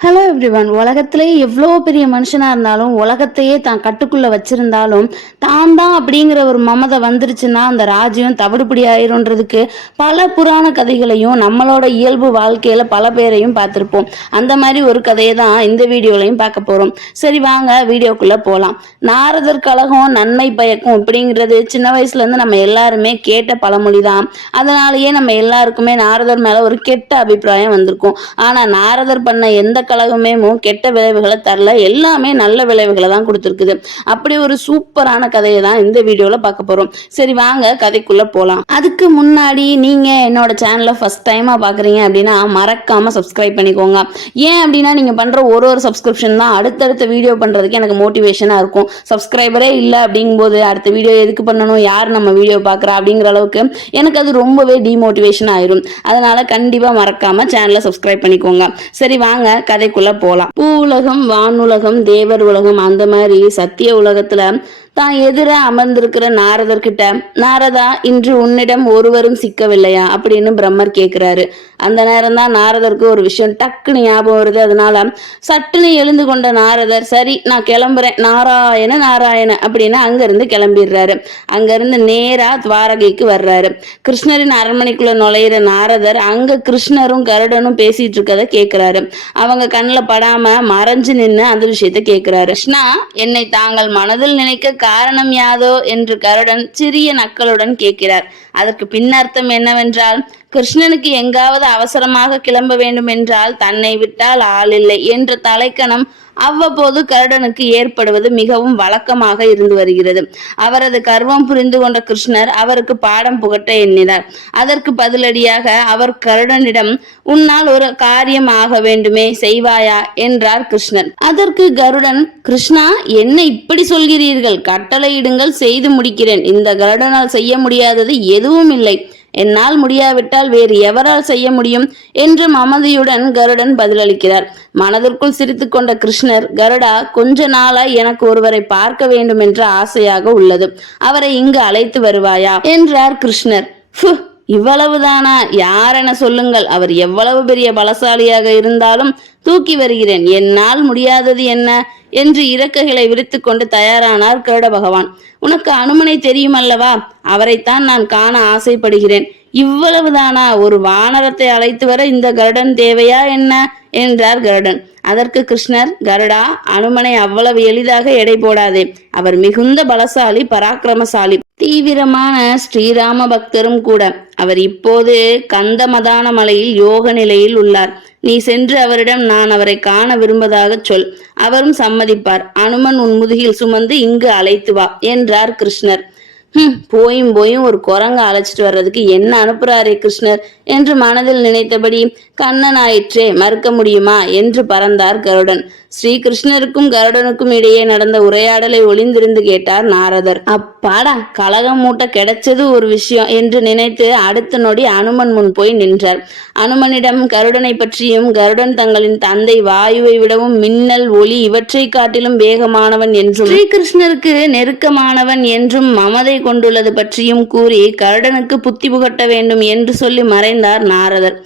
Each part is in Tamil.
Hello. ஹலோ எவ்ரிவன் உலகத்திலேயே எவ்வளோ பெரிய மனுஷனாக இருந்தாலும் உலகத்தையே தான் கட்டுக்குள்ளே வச்சிருந்தாலும் தான் தான் அப்படிங்கிற ஒரு மமதை வந்துருச்சுன்னா அந்த ராஜ்யம் தவிடுபடி ஆயிரும்ன்றதுக்கு பல புராண கதைகளையும் நம்மளோட இயல்பு வாழ்க்கையில் பல பேரையும் பார்த்துருப்போம். அந்த மாதிரி ஒரு கதையை தான் இந்த வீடியோலையும் பார்க்க போகிறோம் சரி வாங்க வீடியோக்குள்ளே போகலாம் நாரதர் கழகம் நன்மை பயக்கும் அப்படிங்கிறது சின்ன வயசுலேருந்து நம்ம எல்லாருமே கேட்ட பழமொழி தான். அதனாலேயே நம்ம எல்லாருக்குமே நாரதர் மேலே ஒரு கெட்ட அபிப்பிராயம் வந்திருக்கும். ஆனால் நாரதர் பண்ண எந்த கழகம் கெட்ட விளைவுகளை தரல. எல்லாமே நல்ல விளைவுகளை தான் கொடுத்துருக்குது. அப்படி ஒரு சூப்பரான கதையை தான் இந்த வீடியோவில் பார்க்க போறோம். சரி வாங்க கதைக்குள்ள போகலாம் அதுக்கு முன்னாடி நீங்க என்னோட சேனலை ஃபஸ்ட் டைமா பாக்குறீங்க அப்படின்னா மறக்காம சப்ஸ்கிரைப் பண்ணிக்கோங்க. ஏன் அப்படின்னா நீங்க பண்ற ஒரு ஒரு சப்ஸ்கிரிப்ஷன் தான் அடுத்தடுத்த வீடியோ பண்றதுக்கு எனக்கு மோட்டிவேஷனாக இருக்கும். சப்ஸ்கிரைபரே இல்லை அப்படிங்கும்போது அடுத்த வீடியோ எதுக்கு பண்ணணும் யார் நம்ம வீடியோ பார்க்குறா அப்படிங்கிற அளவுக்கு எனக்கு அது ரொம்பவே டிமோட்டிவேஷன் ஆயிரும். அதனால கண்டிப்பாக மறக்காம சேனலை சப்ஸ்கிரைப் பண்ணிக்கோங்க. சரி வாங்க கதைக்குள்ள போலாம். பூ உலகம் வானுலகம் தேவர் உலகம் அந்த மாதிரி சத்திய உலகத்துல தான் எதிர அமர்ந்திருக்கிற நாரதர்கிட்ட நாரதா இன்று உன்னிடம் ஒருவரும் சிக்கவில்லையா? அப்படின்னு பிரம்மர் கேட்கிறாரு அந்த நேரம் தான் நாரதருக்கு ஒரு விஷயம் டக்குன்னு ஞாபகம் வருது. அதனால சட்டுன்னு எழுந்து கொண்ட நாரதர் சரி நான் கிளம்புறேன். நாராயண நாராயண அப்படின்னு அங்கிருந்து கிளம்பிடுறாரு. அங்கிருந்து நேரா துவாரகைக்கு வர்றாரு. கிருஷ்ணரின் அரண்மனைக்குள்ள நுழையிற நாரதர் அங்க கிருஷ்ணரும் கருடனும் பேசிட்டு இருக்கத கேட்கிறாரு அவங்க கண்ணில் படாம மறைஞ்சு நின்று அந்த விஷயத்த கேட்கிறாரு கிருஷ்ணா என்னை தாங்கள் மனதில் நினைக்க காரணம் யாதோ என்று கருடன் சிறிய நக்களுடன் கேட்கிறார். அதற்கு பின்னர்த்தம் என்னவென்றால் கிருஷ்ணனுக்கு எங்காவது அவசரமாக கிளம்ப வேண்டும் என்றால் தன்னை விட்டால் ஆள் இல்லை என்ற தலைக்கணம் அவ்வப்போது கருடனுக்கு ஏற்படுவது மிகவும் வழக்கமாக இருந்து வருகிறது. அவரது கர்வம் புரிந்து கொண்ட கிருஷ்ணர் அவருக்கு பாடம் புகட்ட எண்ணினார். அதற்கு பதிலடியாக அவர் கருடனிடம் உன்னால் ஒரு காரியம் ஆக வேண்டுமே செய்வாயா? என்றார் கிருஷ்ணர். அதற்கு கருடன் கிருஷ்ணா என்ன இப்படி சொல்கிறீர்கள்? கட்டளையிடுங்கள் செய்து முடிக்கிறேன். இந்த கருடனால் செய்ய முடியாதது எதுவும் இல்லை. என்னால் முடியாவிட்டால் வேறு எவரால் செய்ய முடியும்? என்று மமதியுடன் கருடன் பதிலளிக்கிறார். மனதிற்குள் சிரித்து கொண்ட கிருஷ்ணர் கருடா கொஞ்ச நாளாய் எனக்கு ஒருவரை பார்க்க வேண்டும் என்ற ஆசையாக உள்ளது. அவரை இங்கு அழைத்து வருவாயா? என்றார் கிருஷ்ணர். இவ்வளவுதானா? யாரென சொல்லுங்கள். அவர் எவ்வளவு பெரிய பலசாலியாக இருந்தாலும் தூக்கி வருகிறேன். என்னால் முடியாதது என்ன? என்று இறக்கைகளை விரித்து கொண்டு தயாரானார் கருட பகவான் உனக்கு அனுமனை தெரியும் அல்லவா அவரைத்தான் நான் காண ஆசைப்படுகிறேன். இவ்வளவுதானா? ஒரு வானரத்தை அழைத்து வர இந்த கருடன் தேவையா என்ன? என்றார் கருடன். அதற்கு கிருஷ்ணர் கருடா அனுமனை அவ்வளவு எளிதாக எடை போடாதே. அவர் மிகுந்த பலசாலி பராக்கிரமசாலி. தீவிரமான ஸ்ரீராம பக்தரும் கூட. அவர் இப்போது கந்தமதான மலையில் யோக நிலையில் உள்ளார். நீ சென்று அவரிடம் நான் அவரை காண விரும்பதாக சொல். அவரும் சம்மதிப்பார். அனுமன் உன் முதுகில் சுமந்து இங்கு அழைத்து வா என்றார் கிருஷ்ணர். ஹம் போயும் போயும் ஒரு குரங்க அழைச்சிட்டு வர்றதுக்கு என்ன அனுப்புறாரே கிருஷ்ணர் என்று மனதில் நினைத்தபடி கண்ணன் ஆயிற்றே மறுக்க முடியுமா? என்று பறந்தார் கருடன். ஸ்ரீகிருஷ்ணருக்கும் கருடனுக்கும் இடையே நடந்த உரையாடலை ஒளிந்திருந்து கேட்டார் நாரதர். அப்பாடா கலகம் மூட்ட கிடைச்சது ஒரு விஷயம் என்று நினைத்து அடுத்த நொடி அனுமன் முன் போய் நின்றார். அனுமனிடம் கருடனை பற்றியும் கருடன் தங்களின் தந்தை வாயுவை விடவும் மின்னல் ஒளி இவற்றை காட்டிலும் வேகமானவன் என்றும் ஸ்ரீகிருஷ்ணருக்கு நெருக்கமானவன் என்றும் மமதை கொண்டுள்ளது பற்றியும் கூறி கருடனுக்கு புத்தி புகட்ட வேண்டும் என்று சொல்லி மறைந்தார் நாரதர்.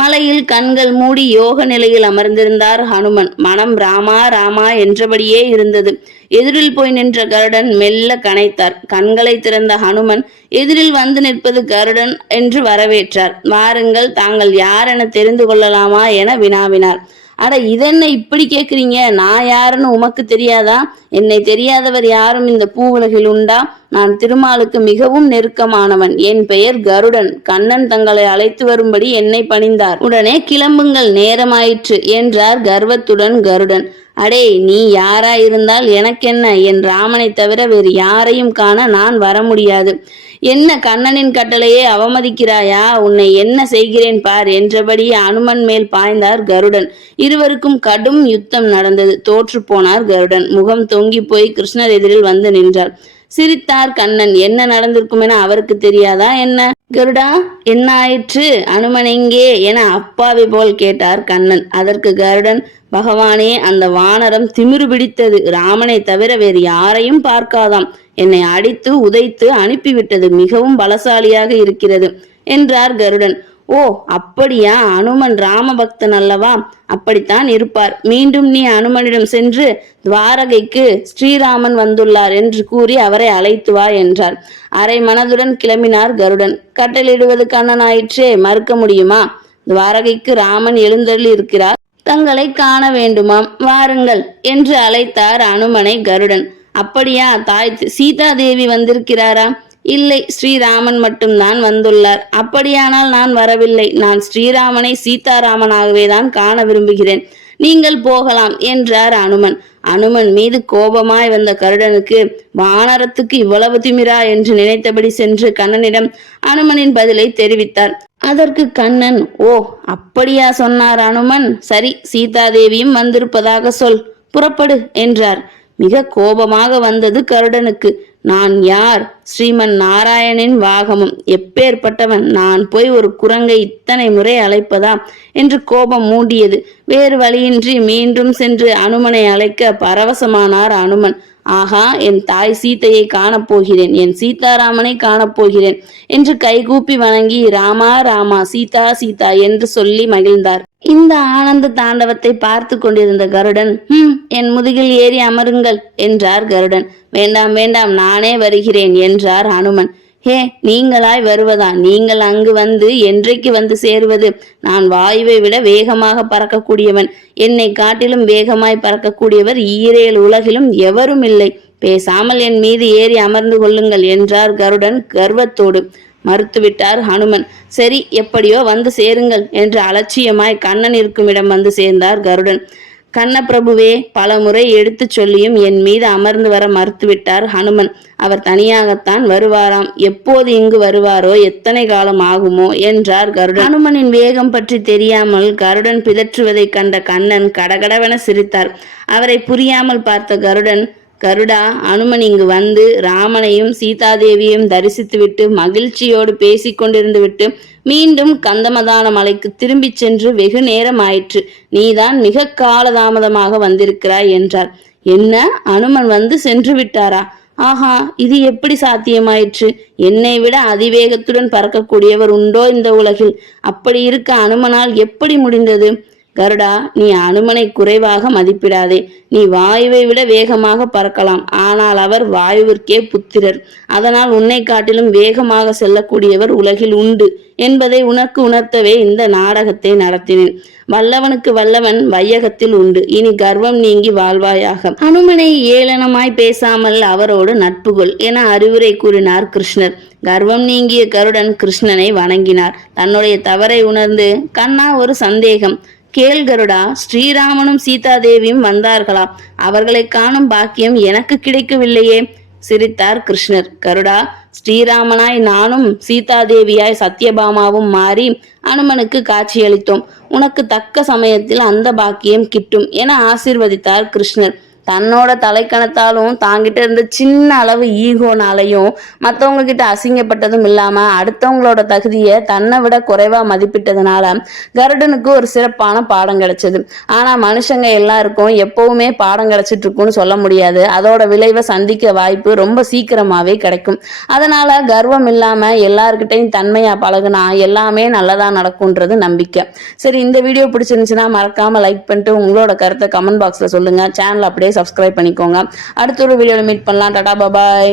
மலையில் கண்கள் மூடி யோக நிலையில் அமர்ந்திருந்தார் ஹனுமன். மனம் ராமா ராமா என்றபடியே இருந்தது. எதிரில் போய் நின்ற கருடன் மெல்ல கனைத்தார். கண்களை திறந்த ஹனுமன் எதிரில் வந்து நிற்பது கருடன் என்று வரவேற்றார். வாருங்கள் தாங்கள் யார் என தெரிந்து கொள்ளலாமா என வினாவினார். அட இதென்ன இப்படி கேக்குறீங்க? நான் யாருன்னு உமக்கு தெரியாதா? என்னை தெரியாதவர் யாரும் இந்த பூவுலகில் உண்டா? நான் திருமாலுக்கு மிகவும் நெருக்கமானவன். என் பெயர் கருடன். கண்ணன் தங்களை அழைத்து வரும்படி என்னை பணிந்தார். உடனே கிளம்புங்கள் நேரமாயிற்று என்றார் கர்வத்துடன் கருடன். அடே நீ யாரா இருந்தால் எனக்கென்ன? என் ராமனை தவிர வேறு யாரையும் காண நான் வர முடியாது. என்ன கண்ணனின் கட்டளையே அவமதிக்கிறாயா? உன்னை என்ன செய்கிறேன் பார் என்றபடி அனுமன் மேல் பாய்ந்தார் கருடன். இருவருக்கும் கடும் யுத்தம் நடந்தது. தோற்று போனார் கருடன். முகம் தொங்கி போய் கிருஷ்ணர் எதிரில் வந்து நின்றார். சிரித்தார் கண்ணன். என்ன நடந்திருக்கும் என அவருக்கு தெரியாதா? என்ன? கருடா என்ன ஆயிற்று அனுமனெங்கே என அப்பாவி போல் கேட்டார் கண்ணன். அதற்கு கருடன் பகவானே அந்த வானரம் திமிரு பிடித்தது. ராமனை தவிர வேறு யாரையும் பார்க்காதாம். என்னை அடித்து உதைத்து அனுப்பிவிட்டது மிகவும் பலசாலியாக இருக்கிறது என்றார் கருடன். ஓ அப்படியா? அனுமன் ராமபக்தன் அல்லவா? அப்படித்தான் இருப்பார். மீண்டும் நீ அனுமனிடம் சென்று துவாரகைக்கு ஸ்ரீராமன் வந்துள்ளார் என்று கூறி அவரை அழைத்து வா என்றார். அரை மனதுடன் கிளம்பினார் கருடன். கட்டளிடுவது கண்ணனாயிற்றே மறுக்க முடியுமா? துவாரகைக்கு ராமன் எழுந்தருளி இருக்கிறார். தங்களை காண வேண்டுமாம் வாருங்கள் என்று அழைத்தார் அனுமனை கருடன். அப்படியா தாய் சீதா தேவி வந்திருக்கிறாரா? இல்லை ஸ்ரீராமன் மட்டும்தான் வந்துள்ளார். அப்படியானால் நான் வரவில்லை. நான் ஸ்ரீராமனை சீதாராமனாகவே தான் காண விரும்புகிறேன். நீங்கள் போகலாம் என்றார் அனுமன். அனுமன் மீது கோபமாய் வந்த கருடனுக்கு வானரத்துக்கு இவ்வளவு திமிரா என்று நினைத்தபடி சென்று கண்ணனிடம் அனுமனின் பதிலை தெரிவித்தார். அதற்கு கண்ணன் ஓ அப்படியா சொன்னார் அனுமன். சரி சீதாதேவியும் வந்திருப்பதாக சொல். புறப்படு என்றார். மிக கோபமாக வந்தது கருடனுக்கு. நான் யார்? ஸ்ரீமன் நாராயணின் வாகமம். எப்பேற்பட்டவன்? நான் போய் ஒரு குரங்கை இத்தனை முறை அழைப்பதா? என்று கோபம் மூடியது வேறு வழியின்றி மீண்டும் சென்று அனுமனை அழைக்க பரவசமானார் அனுமன். ஆகா என் தாய் சீத்தையை காணப்போகிறேன் என் சீதாராமனை காணப்போகிறேன் என்று கைகூப்பி வணங்கி ராமா ராமா சீதா சீதா என்று சொல்லி மகிழ்ந்தார். இந்த ஆனந்த தாண்டவத்தை பார்த்து கொண்டிருந்த கருடன் ஹம் என் முதுகில் ஏறி அமருங்கள் என்றார் கருடன். வேண்டாம் வேண்டாம் நானே வருகிறேன் என்றார் அனுமன் ஹே நீங்களாய் வருவதா நீங்கள் அங்கு வந்து என்றைக்கு வந்து சேருவது? நான் வாயுவை விட வேகமாக பறக்கக்கூடியவன். என்னை காட்டிலும் வேகமாய் பறக்கக்கூடியவர் ஈரேல் உலகிலும் எவரும் இல்லை. பேசாமல் என் மீது ஏறி அமர்ந்து கொள்ளுங்கள் என்றார் கருடன் கர்வத்தோடு. மறுத்துவிட்டார் ஹனுமன். சரி எப்படியோ வந்து சேருங்கள் என்று அலட்சியமாய் கண்ணன் இருக்கும் இடம் வந்து சேர்ந்தார் கருடன். கண்ணப்பிரபுவே பல முறை எடுத்துச் சொல்லியும் என் மீது அமர்ந்து வர மறுத்துவிட்டார் ஹனுமன். அவர் தனியாகத்தான் வருவாராம். எப்போது இங்கு வருவாரோ எத்தனை காலம் ஆகுமோ என்றார் கருடன். ஹனுமனின் வேகம் பற்றி தெரியாமல் கருடன் பிதற்றுவதைக் கண்ட கண்ணன் கடகடவென சிரித்தார். அவரை புரியாமல் பார்த்த கருடன் கருடா அனுமன் இங்கு வந்து ராமனையும் சீதாதேவியையும் தரிசித்துவிட்டு மகிழ்ச்சியோடு பேசி கொண்டிருந்துவிட்டு மீண்டும் கந்தமதான மலைக்கு திரும்பிச் சென்று வெகு நேரம் ஆயிற்று நீதான் மிக காலதாமதமாக வந்திருக்கிறாய் என்றார் என்ன? அனுமன் வந்து சென்று விட்டாரா? ஆஹா இது எப்படி சாத்தியமாயிற்று? என்னை விட அதிவேகத்துடன் பறக்கக்கூடியவர் உண்டோ இந்த உலகில்? அப்படி இருக்க அனுமனால் எப்படி முடிந்தது? கருடா நீ அனுமனை குறைவாக மதிப்பிடாதே. நீ வாயுவை விட வேகமாக பறக்கலாம். ஆனால் அவர் வாயுவிற்கே புத்திரர். அதனால் உன்னை காட்டிலும் வேகமாக செல்லக்கூடியவர் உலகில் உண்டு என்பதை உனக்கு உணர்த்தவே இந்த நாடகத்தை நடத்தினேன். வல்லவனுக்கு வல்லவன் வையகத்தில் உண்டு. இனி கர்வம் நீங்கி வாழ்வாயாக. அனுமனை ஏளனமாய் பேசாமல் அவரோடு நட்புகொள் என அறிவுரை கூறினார் கிருஷ்ணர். கர்வம் நீங்கிய கருடன் கிருஷ்ணனை வணங்கினார். தன்னுடைய தவறை உணர்ந்து கண்ணா ஒரு சந்தேகம். கேள் கருடா ஸ்ரீராமனும் சீதாதேவியும் வந்தார்களாம் அவர்களை காணும் பாக்கியம் எனக்கு கிடைக்கவில்லையே சிரித்தார் கிருஷ்ணர். கருடா ஸ்ரீராமனாய் நானும் சீதாதேவியாய் சத்யபாமாவும் மாறி அனுமனுக்கு காட்சியளித்தோம். உனக்கு தக்க சமயத்தில் அந்த பாக்கியம் கிட்டும் என ஆசிர்வதித்தார் கிருஷ்ணர். தன்னோட தலைக்கணத்தாலும் தாங்கிட்ட இருந்த சின்ன அளவு ஈகோனாலையும் மற்றவங்க கிட்ட அசிங்கப்பட்டதும் இல்லாம அடுத்தவங்களோட தகுதியை தன்னை விட குறைவா மதிப்பிட்டதுனால கருடனுக்கு ஒரு சிறப்பான பாடம் கிடைச்சது. ஆனா மனுஷங்க எல்லாருக்கும் எப்பவுமே பாடம் கிடைச்சிட்டு இருக்கும்னு சொல்ல முடியாது. அதோட விளைவை சந்திக்க வாய்ப்பு ரொம்ப சீக்கிரமாவே கிடைக்கும். அதனால கர்வம் இல்லாம எல்லாருக்கிட்டையும் தன்மையா பழகுனா எல்லாமே நல்லதா நடக்கும்ன்றது நம்பிக்கை. சரி இந்த வீடியோ பிடிச்சிருந்துச்சுன்னா மறக்காம லைக் பண்ணிட்டு உங்களோட கருத்தை கமெண்ட் பாக்ஸ்ல சொல்லுங்க. சேனல் அப்படியே சப்ஸ்கிரைப் பண்ணிக்கோங்க. அடுத்த ஒரு வீடியோவில் மீட் பண்ணலாம். டாடா பாபாய்